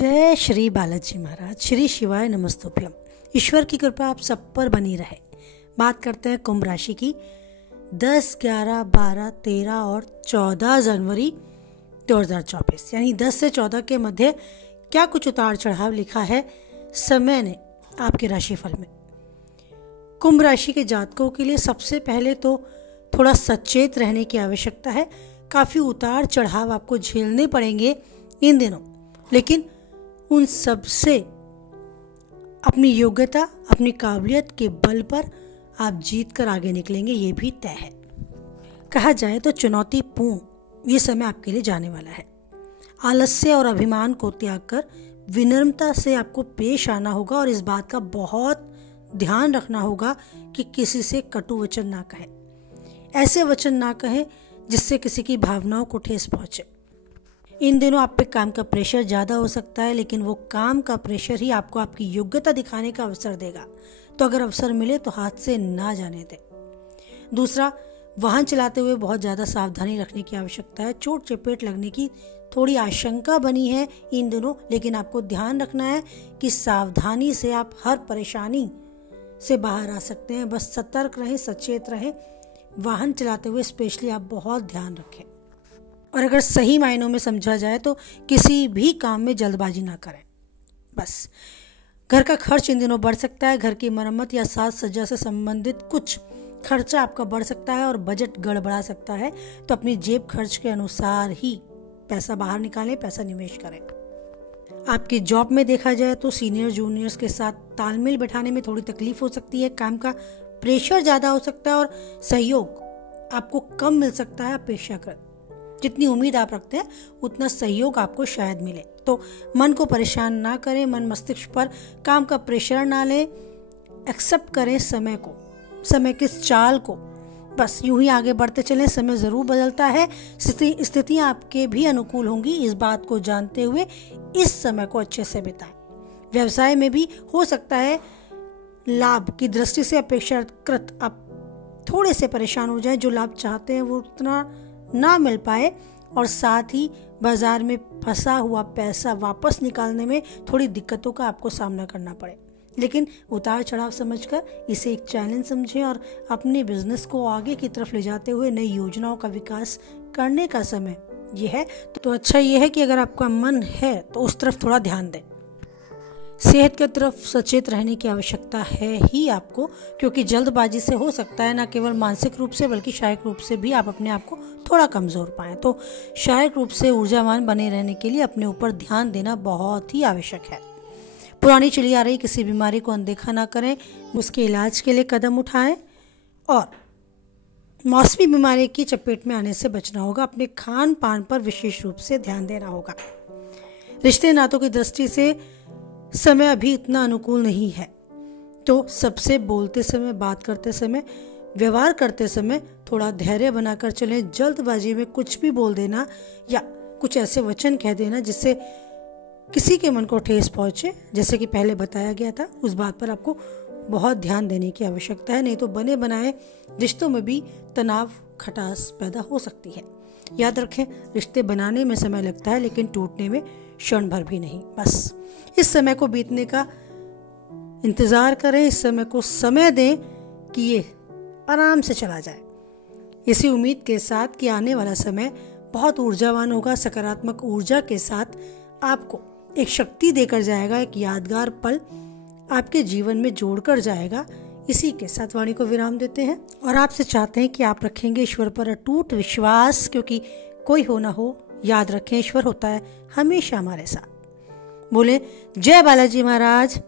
जय श्री बालाजी महाराज, श्री शिवाय नमस्तुभ्यम। ईश्वर की कृपा आप सब पर बनी रहे। बात करते हैं कुंभ राशि की। 10, 11, 12, 13 और 14 जनवरी 2024 यानी 10 से 14 के मध्य क्या कुछ उतार चढ़ाव लिखा है समय ने आपके राशिफल में। कुंभ राशि के जातकों के लिए सबसे पहले तो थोड़ा सचेत रहने की आवश्यकता है। काफ़ी उतार चढ़ाव आपको झेलने पड़ेंगे इन दिनों, लेकिन उन सब से अपनी योग्यता, अपनी काबिलियत के बल पर आप जीत कर आगे निकलेंगे, ये भी तय है। कहा जाए तो चुनौतीपूर्ण ये समय आपके लिए जाने वाला है। आलस्य और अभिमान को त्याग कर विनम्रता से आपको पेश आना होगा और इस बात का बहुत ध्यान रखना होगा कि किसी से कटु वचन ना कहें। ऐसे वचन ना कहें जिससे किसी की भावनाओं को ठेस पहुंचे। इन दिनों आप पे काम का प्रेशर ज़्यादा हो सकता है, लेकिन वो काम का प्रेशर ही आपको आपकी योग्यता दिखाने का अवसर देगा। तो अगर अवसर मिले तो हाथ से ना जाने दें। दूसरा, वाहन चलाते हुए बहुत ज़्यादा सावधानी रखने की आवश्यकता है। चोट चपेट लगने की थोड़ी आशंका बनी है इन दिनों, लेकिन आपको ध्यान रखना है कि सावधानी से आप हर परेशानी से बाहर आ सकते हैं। बस सतर्क रहें, सचेत रहें। वाहन चलाते हुए स्पेशली आप बहुत ध्यान रखें। और अगर सही मायनों में समझा जाए तो किसी भी काम में जल्दबाजी ना करें। बस घर का खर्च इन दिनों बढ़ सकता है। घर की मरम्मत या साज सज्जा से संबंधित कुछ खर्चा आपका बढ़ सकता है और बजट गड़बड़ा सकता है। तो अपनी जेब खर्च के अनुसार ही पैसा बाहर निकालें, पैसा निवेश करें। आपकी जॉब में देखा जाए तो सीनियर जूनियर्स के साथ तालमेल बैठाने में थोड़ी तकलीफ हो सकती है। काम का प्रेशर ज़्यादा हो सकता है और सहयोग आपको कम मिल सकता है अपेक्षाकृत। जितनी उम्मीद आप रखते हैं उतना सहयोग आपको शायद मिले। तो मन को परेशान ना करें, मन मस्तिष्क पर काम का प्रेशर ना लें। एक्सेप्ट करें समय को, समय की चाल को। बस यूं ही आगे बढ़ते चलें। समय ज़रूर बदलता है, स्थितियाँ आपके भी अनुकूल होंगी। इस बात को जानते हुए इस समय को अच्छे से बिताएं। व्यवसाय में भी हो सकता है लाभ की दृष्टि से अपेक्षाकृत आप थोड़े से परेशान हो जाएं। जो लाभ चाहते हैं वो उतना ना मिल पाए और साथ ही बाजार में फंसा हुआ पैसा वापस निकालने में थोड़ी दिक्कतों का आपको सामना करना पड़े। लेकिन उतार चढ़ाव समझकर इसे एक चैलेंज समझें और अपने बिजनेस को आगे की तरफ ले जाते हुए नई योजनाओं का विकास करने का समय ये है। तो अच्छा ये है कि अगर आपका मन है तो उस तरफ थोड़ा ध्यान दें। सेहत की तरफ सचेत रहने की आवश्यकता है ही आपको, क्योंकि जल्दबाजी से हो सकता है ना केवल मानसिक रूप से बल्कि शारीरिक रूप से भी आप अपने आप को थोड़ा कमज़ोर पाएं। तो शारीरिक रूप से ऊर्जावान बने रहने के लिए अपने ऊपर ध्यान देना बहुत ही आवश्यक है। पुरानी चली आ रही किसी बीमारी को अनदेखा ना करें, उसके इलाज के लिए कदम उठाएं और मौसमी बीमारी की चपेट में आने से बचना होगा। अपने खान पान पर विशेष रूप से ध्यान देना होगा। रिश्ते नातों की दृष्टि से समय अभी इतना अनुकूल नहीं है, तो सबसे बोलते समय, बात करते समय, व्यवहार करते समय थोड़ा धैर्य बनाकर चलें। जल्दबाजी में कुछ भी बोल देना या कुछ ऐसे वचन कह देना जिससे किसी के मन को ठेस पहुंचे, जैसे कि पहले बताया गया था, उस बात पर आपको बहुत ध्यान देने की आवश्यकता है। नहीं तो बने बनाए रिश्तों में भी तनाव, खटास पैदा हो सकती है। याद रखें, रिश्ते बनाने में समय लगता है लेकिन टूटने में क्षण भर भी नहीं। बस इस समय को बीतने का इंतज़ार करें, इस समय को समय दें कि ये आराम से चला जाए, इसी उम्मीद के साथ कि आने वाला समय बहुत ऊर्जावान होगा। सकारात्मक ऊर्जा के साथ आपको एक शक्ति देकर जाएगा, एक यादगार पल आपके जीवन में जोड़कर जाएगा। इसी के साथ वाणी को विराम देते हैं और आपसे चाहते हैं कि आप रखेंगे ईश्वर पर अटूट विश्वास, क्योंकि कोई हो ना हो, याद रखें ईश्वर होता है हमेशा हमारे साथ। बोले जय बालाजी महाराज,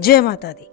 जय माता दी।